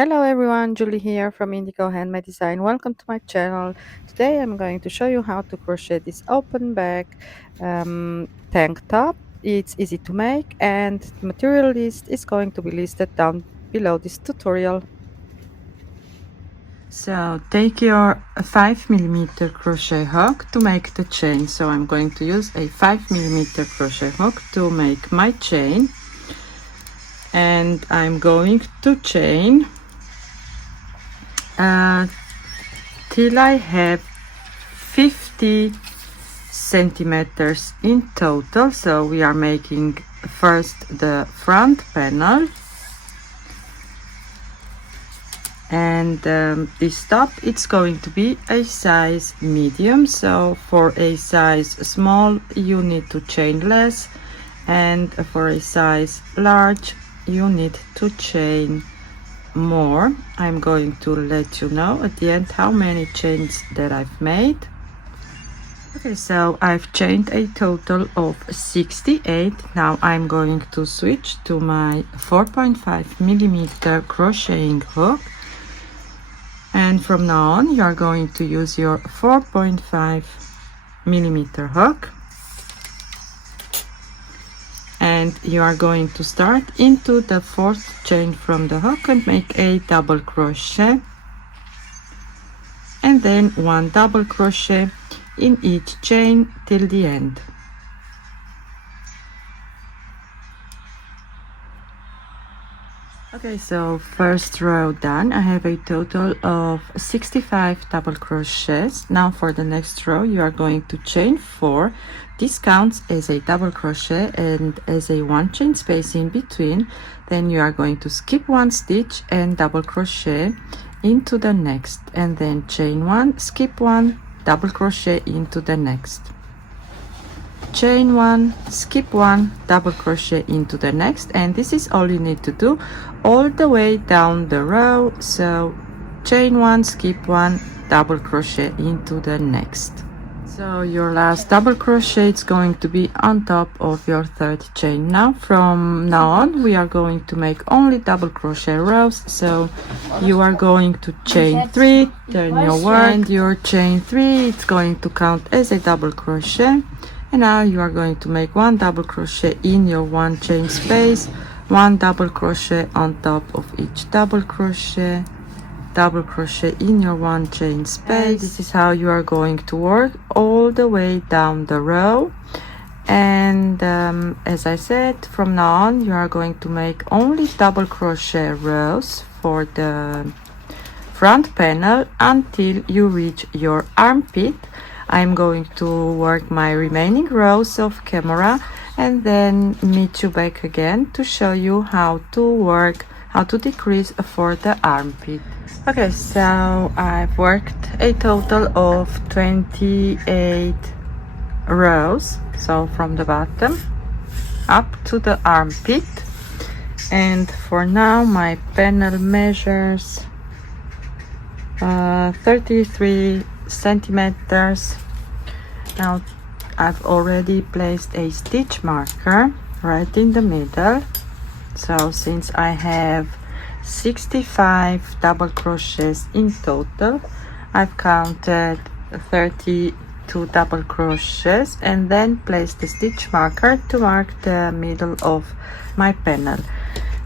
Hello everyone, Julie here from Indigo Handmade Design. Welcome to my channel. Today I'm going to show you how to crochet this open back tank top. It's easy to make and the material list is going to be listed down below this tutorial. So take your 5mm crochet hook to make the chain. So I'm going to use a 5mm crochet hook to make my chain, and I'm going to chain till I have 50 centimeters in total. So we are making first the front panel, and this top, it's going to be a size medium. So for a size small you need to chain less, and for a size large you need to chain more. I'm going to let you know at the end how many chains that I've made. Okay, so I've chained a total of 68. Now I'm going to switch to my 4.5mm crocheting hook, and from now on you are going to use your 4.5mm hook, and you are going to start into the fourth chain from the hook and make a double crochet, and then one double crochet in each chain till the end. Okay, so first row done. I have a total of 65 double crochets. Now for the next row you are going to chain 4. This counts as a double crochet and as a 1 chain space in between. Then you are going to skip 1 stitch and double crochet into the next, and then chain 1, skip 1, double crochet into the next, chain 1, skip 1, double crochet into the next, and this is all you need to do all the way down the row. So chain 1, skip 1, double crochet into the next. So your last double crochet is going to be on top of your third chain. Now from now on we are going to make only double crochet rows. So you are going to chain 3, turn your work, and your chain 3, it's going to count as a double crochet. And now you are going to make 1 double crochet in your 1 chain space, 1 double crochet on top of each double crochet, double crochet in your 1 chain space. This is how you are going to work all the way down the row. And as I said, from now on you are going to make only double crochet rows for the front panel until you reach your armpit. I'm going to work my remaining rows of camera and then meet you back again to show you how to decrease for the armpit. Okay, so I've worked a total of 28 rows, so from the bottom up to the armpit, and for now my panel measures 33 centimeters. Now I've already placed a stitch marker right in the middle. So since I have 65 double crochets in total, I've counted 32 double crochets and then placed the stitch marker to mark the middle of my panel.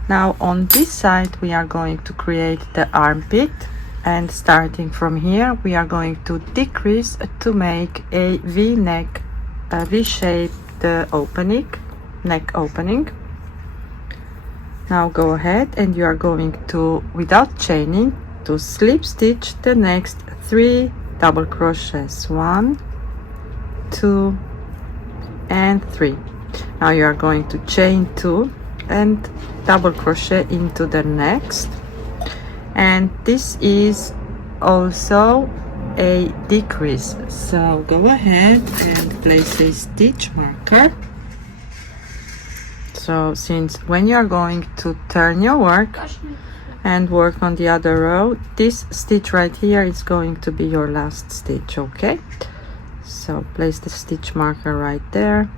Now on this side we are going to create the armpit, and starting from here we are going to decrease to make a V-neck, V-shaped neck opening. Now go ahead and you are going to, without chaining, to slip stitch the next 3 double crochets, 1, 2 and 3. Now you are going to chain 2 and double crochet into the next, and this is also a decrease. So go ahead and place a stitch marker. So since when you are going to turn your work and work on the other row, this stitch right here is going to be your last stitch. Okay, so place the stitch marker right there.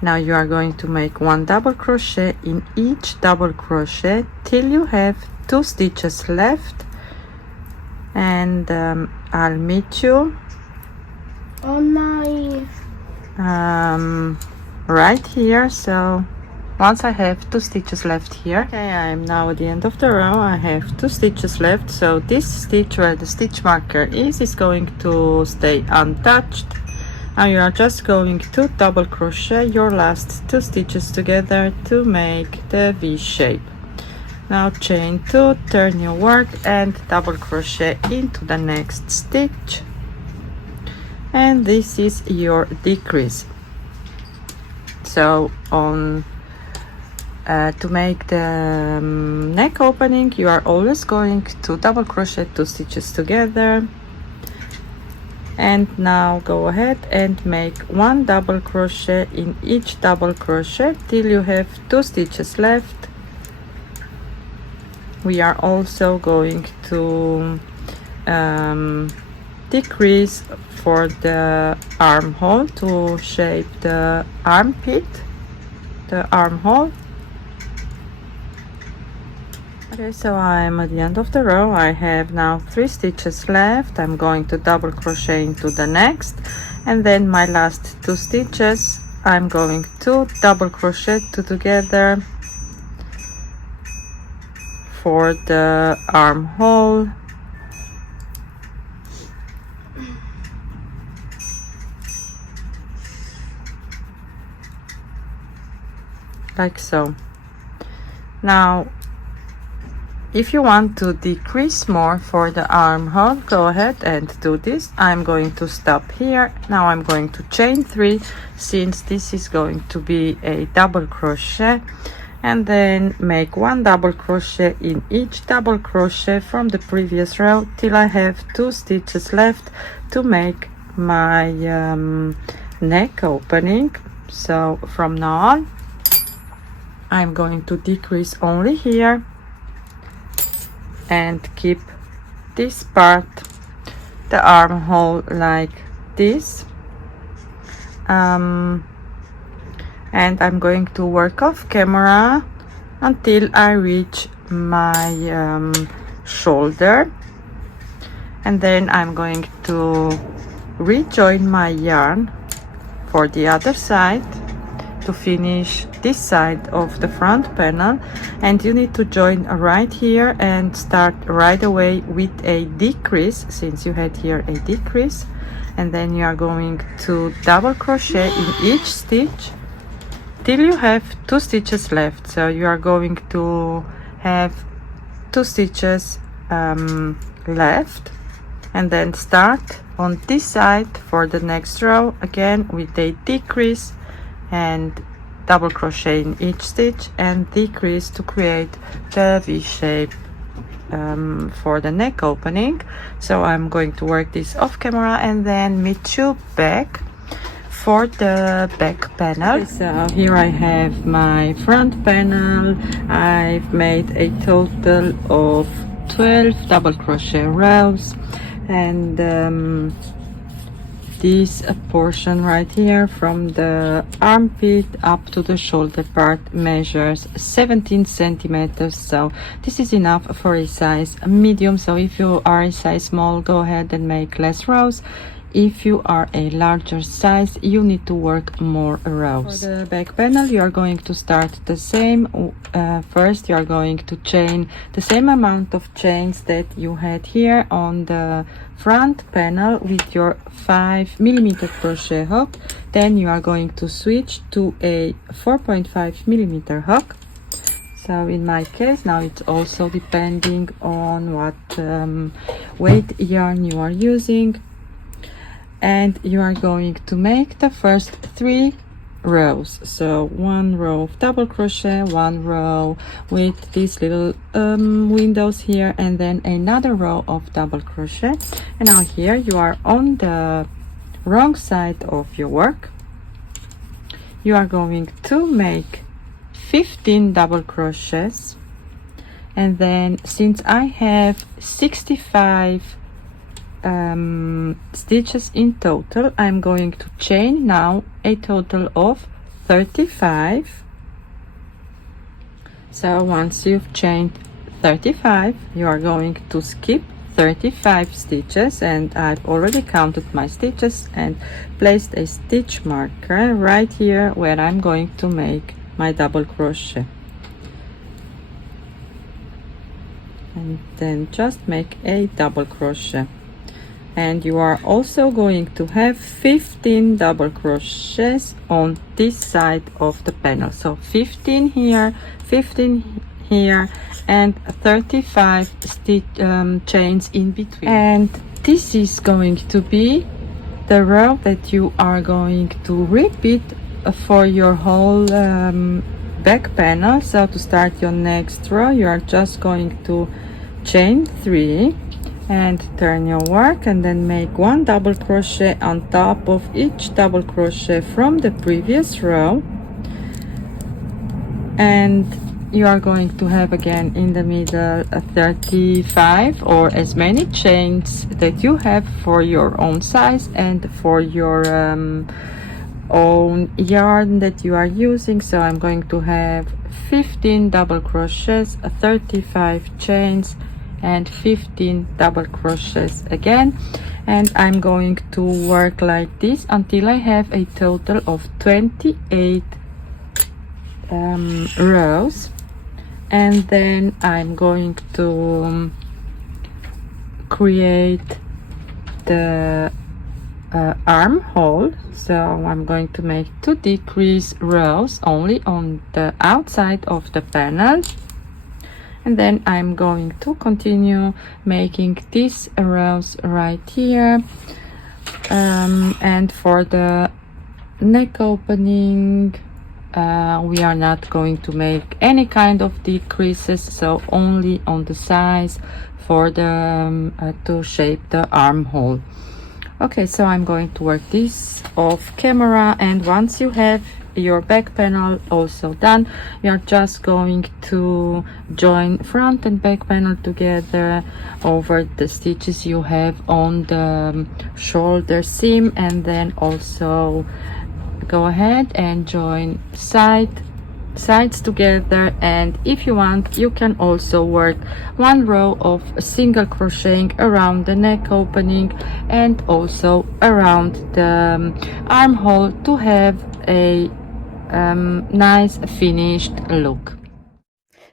Now you are going to make 1 double crochet in each double crochet till you have 2 stitches left, and I'll meet you on my right here. So once I have 2 stitches left here, okay, I am now at the end of the row. I have 2 stitches left, so this stitch where the stitch marker is going to stay untouched. Now you are just going to double crochet your last 2 stitches together to make the V shape. Now chain 2, turn your work and double crochet into the next stitch, and this is your decrease. So on to make the neck opening, you are always going to double crochet 2 stitches together. And now go ahead and make 1 double crochet in each double crochet till you have 2 stitches left. We are also going to decrease for the armhole to shape the armpit, the armhole. Okay, so I'm at the end of the row. I have now 3 stitches left. I'm going to double crochet into the next, and then my last 2 stitches I'm going to double crochet 2 together for the armhole. Like so. Now if you want to decrease more for the armhole, go ahead and do this. I'm going to stop here. Now I'm going to chain 3, since this is going to be a double crochet, and then make 1 double crochet in each double crochet from the previous row till I have 2 stitches left to make my neck opening. So from now on I'm going to decrease only here and keep this part, the armhole, like this, and I'm going to work off camera until I reach my shoulder, and then I'm going to rejoin my yarn for the other side to finish this side of the front panel. And you need to join right here and start right away with a decrease, since you had here a decrease, and then you are going to double crochet in each stitch till you have 2 stitches left. So you are going to have 2 stitches left, and then start on this side for the next row again with a decrease and double crochet in each stitch and decrease to create the V shape for the neck opening. So I'm going to work this off camera and then meet you back for the back panel. So here I have my front panel. I've made a total of 12 double crochet rows, and this portion right here from the armpit up to the shoulder part measures 17 centimeters. So this is enough for a size medium. So if you are a size small, go ahead and make less rows. If you are a larger size, you need to work more rows. For the back panel, you are going to start the same. First, you are going to chain the same amount of chains that you had here on the front panel with your 5mm crochet hook. Then you are going to switch to a 4.5mm hook. So in my case, now it's also depending on what weight yarn you are using. And you are going to make the first 3 rows. So 1 row of double crochet, 1 row with these little windows here, and then another row of double crochet. And now here you are on the wrong side of your work. You are going to make 15 double crochets, and then since I have 65 stitches in total, I'm going to chain now a total of 35. So once you've chained 35, you are going to skip 35 stitches, and I've already counted my stitches and placed a stitch marker right here where I'm going to make my double crochet. And then just make a double crochet, and you are also going to have 15 double crochets on this side of the panel. So 15 here, 15 here, and 35 stitch chains in between. And this is going to be the row that you are going to repeat for your whole back panel. So to start your next row, you are just going to chain 3 and turn your work, and then make 1 double crochet on top of each double crochet from the previous row, and you are going to have again in the middle a 35 or as many chains that you have for your own size and for your own yarn that you are using. So I'm going to have 15 double crochets, 35 chains, and 15 double crochets again, and I'm going to work like this until I have a total of 28 rows, and then I'm going to create the armhole. So I'm going to make 2 decrease rows only on the outside of the panel, and then I'm going to continue making these rows right here, and for the neck opening we are not going to make any kind of decreases, so only on the sides for the to shape the armhole. Okay, so I'm going to work this off camera, and once you have your back panel also done, you're just going to join front and back panel together over the stitches you have on the shoulder seam, and then also go ahead and join sides together. And if you want, you can also work 1 row of single crocheting around the neck opening and also around the armhole to have a nice finished look.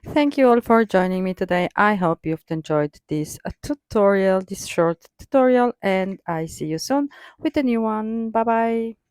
Thank you all for joining me today. I hope you've enjoyed this tutorial, this short tutorial, and I see you soon with a new one. Bye bye.